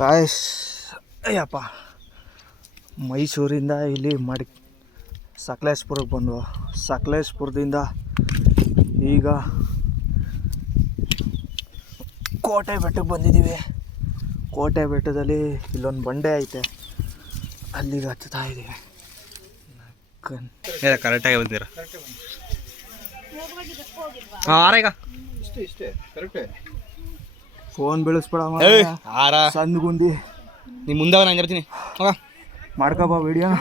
Guys Ayyappa ಮೈಸೂರಿಂದ ಇಲ್ಲಿ ಸಕಲೇಶ್ಪುರಕ್ಕೆ ಬಂದ್ವು. ಸಕಲೇಶ್ಪುರದಿಂದ ಈಗ ಕೋಟೆ ಬೆಟ್ಟಕ್ಕೆ ಬಂದಿದ್ದೀವಿ. ಕೋಟೆ ಬೆಟ್ಟದಲ್ಲಿ ಇಲ್ಲೊಂದು ಬಂಡೆ ಐತೆ, ಅಲ್ಲಿಗೆ ಹತ್ತಾ ಇದ್ದೀವಿ. ಕರೆಕ್ಟಾಗಿ ಬಂದಿರ ಆರಾಗ ಇಷ್ಟೇ ಕರೆಕ್ಟೇ. ಫೋನ್ ಬೆಳೆಸ್ಬೇಡ ಸಣ್ಣ ಗುಂಡಿ. ನಿಮ್ಮ ಮುಂದೆ ನಾನು ಇರ್ತೀನಿ, ಹೋಗ ಮಾಡ್ಕೊಬಾ ವಿಡಿಯೋನ.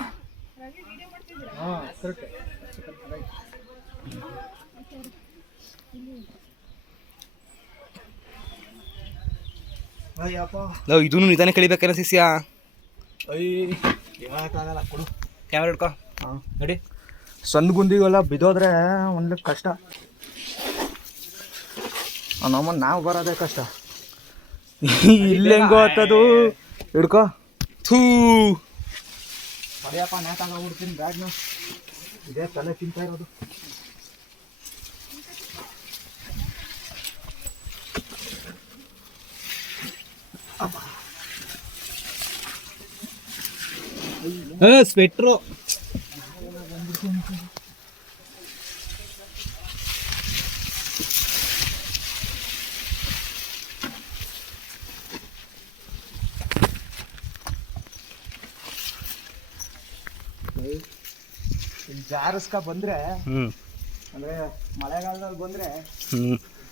ನಾವು ಇದೂ ನಿಧಾನ ಕಳಿಬೇಕಲ್ಲ ಶಿಷ್ಯ. ಹೇಳಕ್ಕಾಗಲ್ಲ, ಕೊಡು ಕ್ಯಾಮ್ರಾ ಹಿಡ್ಕೊ. ಹಾಂ ನೋಡಿ, ಸಣ್ಣ ಗುಂದಿಗೆಲ್ಲ ಬಿದ್ದೋದ್ರೆ ಒಂದು ಕಷ್ಟ. ನಮ್ಮ ನಾವು ಬರೋದೇ ಕಷ್ಟ. ಇಲ್ಲಿ ಹೆಂಗೋ ಹತ್ತದು, ಹಿಡ್ಕೊ. ಥೂ ಅದೇಪ್ಪ ನೇತಾಗ ಬಿಡ್ತೀನಿ ಬ್ಯಾಗ್ನ. ಇದೇ ತಲೆ ತಿಂತಾ ಇರೋದು. ಸ್ವೆಟ್ರು ಜಾರಸ್ಕ ಬಂದ್ರೆ ಅಂದ್ರೆ ಮಳೆಗಾಲದಲ್ಲಿ ಬಂದ್ರೆ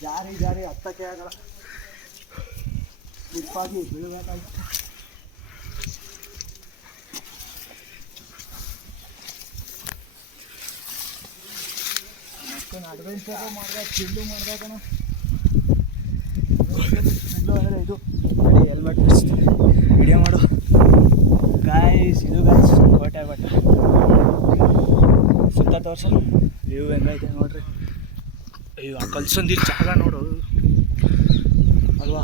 ಜಾರಿ ಜಾರಿ ಹತ್ತಕ್ಕೆ ಆಗಲ್ಲ, ಸ್ಲಿಪ್ಪಾಗಿ ಬೀಳ್ಬೇಕಾಗುತ್ತೆ. ಅಡ್ವೆಂಚರು ಮಾಡ್ಬೇಕು, ಚಿಲ್ಲು ಮಾಡ್ಬೇಕಣ. ಚಿಲ್ಲು ಅಂದರೆ ಇದು ಹೆಲ್ಮೆಟ್ ವಿಡಿಯೋ ಮಾಡು ಗಾಯ್ಸ್. ಇದು ಗಾಯ್ಸ್ ಕೋಟೆ ಬೆಟ್ಟ ಸುತ್ತ ತೋರ್ಸಲ್ಲ ವ್ಯೂ ಹೆಂಗೈತೆ ನೋಡ್ರಿ. ಅಯ್ಯೋ ಆ ಕಲ್ಸಂದಿರ ಜಾಗ ನೋಡು ಅಲ್ವಾ.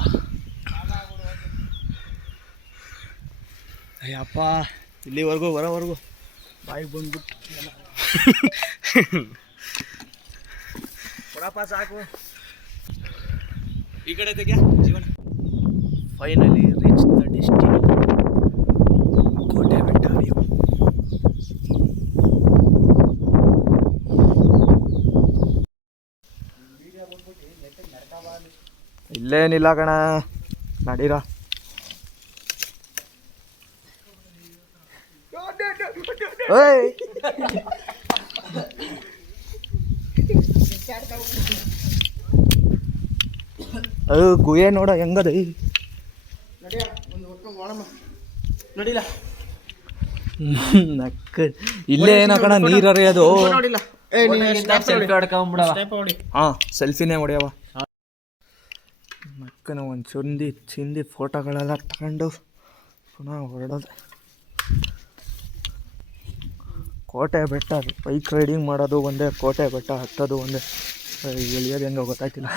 ಅಯ್ಯಪ್ಪ ಇಲ್ಲಿವರೆಗೂ ಬರೋವರೆಗೂ ಬಾಯಿಗೆ ಬಂದ್ಬಿಟ್ಟು ಕೊಡಪ್ಪ ಸಾಕು. ಈ ಕಡೆ ತೆಗೆ ಜೀವನ. ಫೈನಲಿ ರೀಚ್ ದ ಡೆಸ್ಟಿನಿ, ಕೋಟೆ ಬೆಟ್ಟ ವ್ಯೂ. ಇಲ್ಲೇನಿಲ್ಲ ಕಣ, ನಡೀರ. ಅದು ಗುಹೆ ನೋಡ ಹೆಂಗದ. ನೋಡಿಲ್ಲ ನಕ್ಕ ಇಲ್ಲೇ ಏನಕಣ ನೀರು ಹರಿಯೋದು. ಹಾಂ ಸೆಲ್ಫಿನೇ ಹೊಡೆಯವ. ನಕ್ಕನ ಒಂದು ಚಿಂದಿ ಫೋಟೋಗಳೆಲ್ಲ ತಗೊಂಡು ಪುನಃ ಹೊರಡೋದು. ಕೋಟೆ ಬೆಟ್ಟ ಬೈಕ್ ರೈಡಿಂಗ್ ಮಾಡೋದು ಒಂದೇ, ಕೋಟೆ ಬೆಟ್ಟ ಹತ್ತೋದು ಒಂದೇ. ಎಳಿಯೋದು ಹೆಂಗೋ ಗೊತ್ತಾಯ್ತಿಲ್ಲ.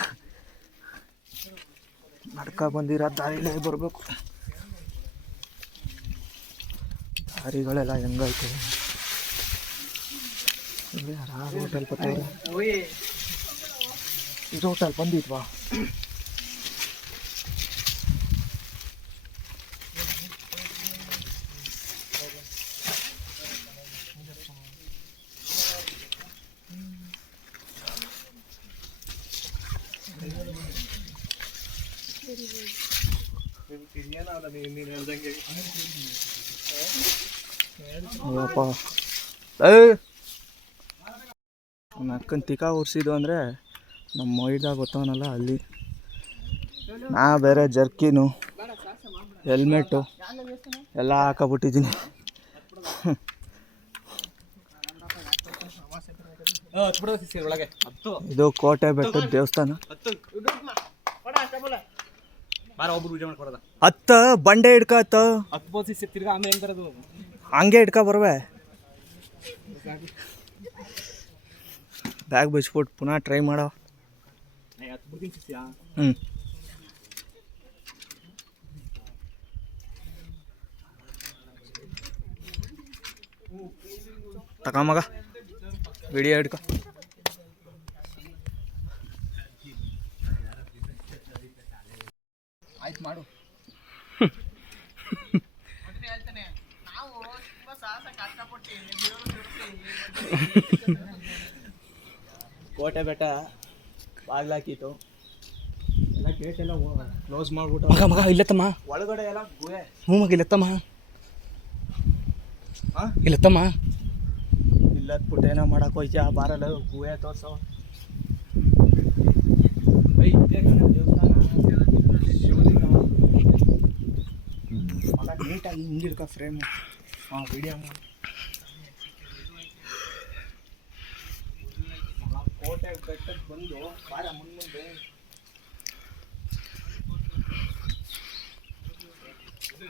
ನಡ್ಕ ಬಂದಿರೋ ದಾರಿಲೇ ಬರಬೇಕು. ದಾರಿಗಳೆಲ್ಲ ಹೆಂಗೈತೆ. ಯಾರು ಹೋಟೆಲ್ ಬರ್ತಾರೆ. ಇದು ಹೋಟೆಲ್ ಬಂದಿದ್ವಾ? ಅಯ್ಯಪ್ಪ ನಕ್ಕನ್ ತಿಕಾ ಉರ್ಸಿದ್ದು ಅಂದರೆ ನಮ್ಮ ಮೈದಾಗ ಗೊತ್ತವನಲ್ಲ ಅಲ್ಲಿ. ನಾ ಬೇರೆ ಜರ್ಕಿನು ಹೆಲ್ಮೆಟ್ಟು ಎಲ್ಲ ಹಾಕಬಿಟ್ಟಿದ್ದೀನಿ. ಇದು ಕೋಟೆ ಬೆಟ್ಟದ ದೇವಸ್ಥಾನ. ಹತ್ತ ಬಂಡೆ ಹಿಡ್ಕ ಹಂಗೆ ಹಿಡ್ಕ ಬರ್ವೆ. ಬ್ಯಾಗ್ ಬಿಚ್ಬಿಟ್ಟು ಪುನಃ ಟ್ರೈ ಮಾಡೋ. ತಗೊಂಬಗ ವಿಡಿಯೋ ಹಿಡ್ಕೊ. ಆಯ್ತು ಮಾಡು. ಕೋಟೆ ಬೆಟ್ಟ ಬಾಗ್ಲಾಕಿತ್ತು ಎಲ್ಲ ಗೇಟ್ ಎಲ್ಲ ಕ್ಲೋಸ್ ಮಾಡ್ಬಿಟ್ಟು ಮಗ ಮಗ ಇಲ್ಲತ್ತಮ್ಮ. ಒಳಗಡೆ ಎಲ್ಲ ಗುಹೆ. ಹ್ಞೂ ಮಗ ಇಲ್ಲತ್ತಮ್ಮ. ಹಾಂ ಇಲ್ಲತ್ತಮ್ಮ. ಇಲ್ಲತ್ಬಿಟ್ಟು ಏನೋ ಮಾಡಕ್ಕೆ ಹೋಯ್ತಾ ಬಾರಲ್ಲ ಗುಹೆ ತೋರ್ಸೋ. ನೀಟಾಗಿ ಹಿಂಗಿರ್ಕ ಫ್ರೇಮ್. ಹಾಂ ವಿಡಿಯೋ ಮಾಡಿ. ಕೋಟೆ ಬೆಟ್ಟಕ್ಕೆ ಬಂದು ಬಾರ ಮುಂದೆ.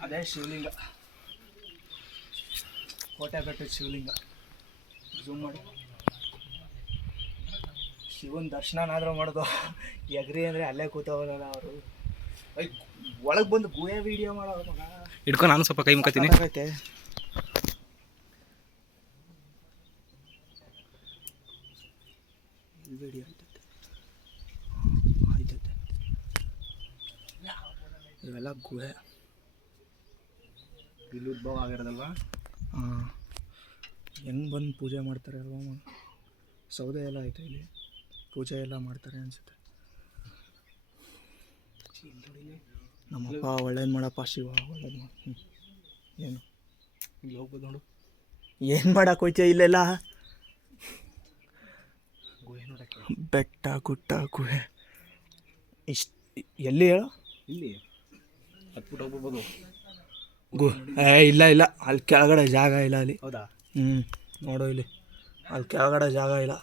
ಅದೇ ಶಿವಲಿಂಗ, ಕೋಟೆ ಬೆಟ್ಟದ ಶಿವಲಿಂಗ. ಝೂಮ್ ಮಾಡಿ. ಶಿವನ ದರ್ಶನನಾದರೂ ಮಾಡೋದು. ಎಗ್ರಿ ಅಂದರೆ ಅಲ್ಲೇ ಕೂತವಲ್ಲ ಅವರು. ಒಳಗೆ ಬಂದು ಗುಹೆ ವಿಡಿಯೋ ಮಾಡೋದು ಮಗ. ಹಿಡ್ಕೊಂಡು ನಾನು ಸ್ವಲ್ಪ ಕೈ ಮುಖತೀನಿ. ಆಗೈತೆ ವಿಡಿಯೋ ಆಯ್ತೈತೆ. ಇವೆಲ್ಲ ಗುಹೆ ಇಲ್ಲಿ ಉದ್ಭವ ಆಗಿರೋದಲ್ವಾ. ಹಾಂ ಹೆಂಗೆ ಬಂದು ಪೂಜೆ ಮಾಡ್ತಾರೆ ಅಲ್ವಾ. ಸೌದೆ ಎಲ್ಲ ಐತೆ ಇಲ್ಲಿ, ಪೂಜೆ ಎಲ್ಲ ಮಾಡ್ತಾರೆ ಅನಿಸುತ್ತೆ. ನಮ್ಮಪ್ಪ ಒಳ್ಳೇದು ಮಾಡಪ್ಪ ಶಿವ, ಒಳ್ಳೇದು ಮಾಡಿ. ಏನು ಇಲ್ಲಿ ಹೋಗ್ಬೋದು ನೋಡು. ಏನು ಮಾಡಕ್ಕೆ ಹೋಯ್ತೀಯ ಇಲ್ಲೆಲ್ಲ. ಗುಹೆ ನೋಡಕ್ಕೆ, ಬೆಟ್ಟ ಗುಡ್ಡ ಗುಹೆ ಇಷ್ಟು ಎಲ್ಲಿ ಹೇಳು. ಇಲ್ಲಿ ಹತ್ಬಿಟ್ಟು ಹೋಗ್ಬೋದು. ಇಲ್ಲ ಇಲ್ಲ, ಅಲ್ಲಿ ಕೆಳಗಡೆ ಜಾಗ ಇಲ್ಲ ಅಲ್ಲಿ. ಹೌದಾ? ನೋಡು ಇಲ್ಲಿ ಅಲ್ಲಿ ಕೆಳಗಡೆ ಜಾಗ ಇಲ್ಲ.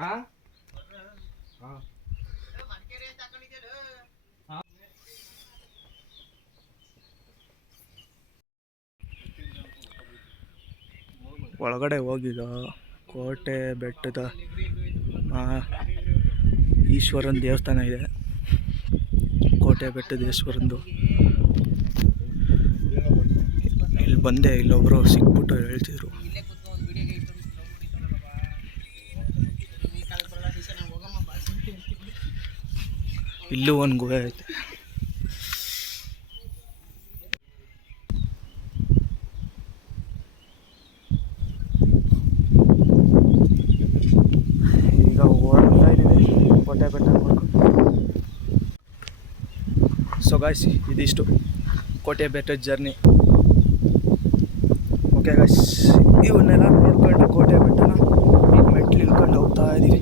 ಹಾಂ ಹಾಂ ಒಳಗಡೆ ಹೋಗಿದ ಕೋಟೆ ಬೆಟ್ಟದ ಈಶ್ವರನ ದೇವಸ್ಥಾನ ಇದೆ. ಕೋಟೆ ಬೆಟ್ಟದ ಈಶ್ವರಂದು. ಇಲ್ಲಿ ಬಂದೆ, ಇಲ್ಲೊಬ್ಬರು ಸಿಕ್ಬಿಟ್ಟು ಹೇಳ್ತಿದ್ರು. ಇಲ್ಲೂ ಒಂದು ಗುಹೆ ಐತೆ. ಈಗ ಓಡ್ತಾ ಇದ್ದೀವಿ ಕೋಟೆ ಬೆಟ್ಟ ನೋಡ್ಕೊಂಡು. ಸೊ ಗಾಯ್ಸ್, ಇದಿಷ್ಟು ಕೋಟೆ ಬೆಟ್ಟದ ಜರ್ನಿ. ಓಕೆ ಗಾಯ್ಸ್, ಇವನ್ನೆಲ್ಲ ನೋಡ್ಕೊಂಡು ಕೋಟೆ ಬೆಟ್ಟನ ಮೆಟ್ಲು ಇಳ್ಕೊಂಡು ಹೋಗ್ತಾ ಇದ್ದೀವಿ.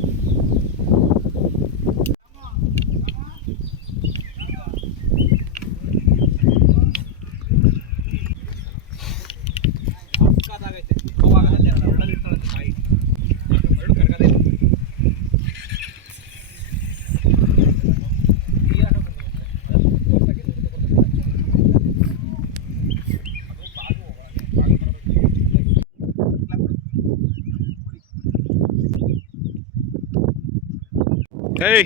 Hey!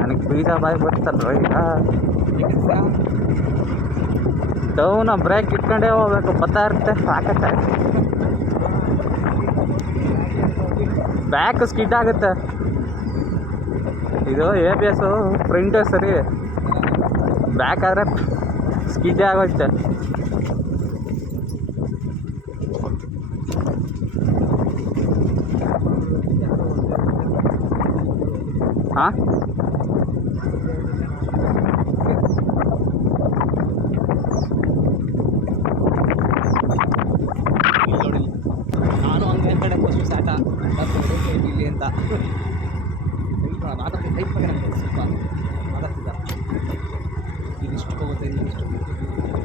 ನನಗೆ ಬೀಜ ಬಾಯಿ ಬರ್ತಲ್ವ ಈಗ. ಡೌನ್ ಬ್ರೇಕ್ ಇಟ್ಕೊಂಡೇ ಹೋಗ್ಬೇಕು, ಬರ್ತಾ ಇರುತ್ತೆ ಸಾಕತ್ತೆ. ಬ್ಯಾಕ್ ಸ್ಕಿಡ್ ಆಗುತ್ತೆ. ಇದು ABS ಫ್ರಂಟ್ ಸರಿ, ಬ್ಯಾಕ್ ಆದರೆ ಸ್ಕಿಡ್ ಆಗೋಯ್ತೆ. ಹಾಂ ನಾನು ಹಂಗೆ ಕಡೆ ಫಸ್ಟ್ ಸ್ಟಾರ್ಟ ಇರುತ್ತೆ ಇಲ್ಲಿ.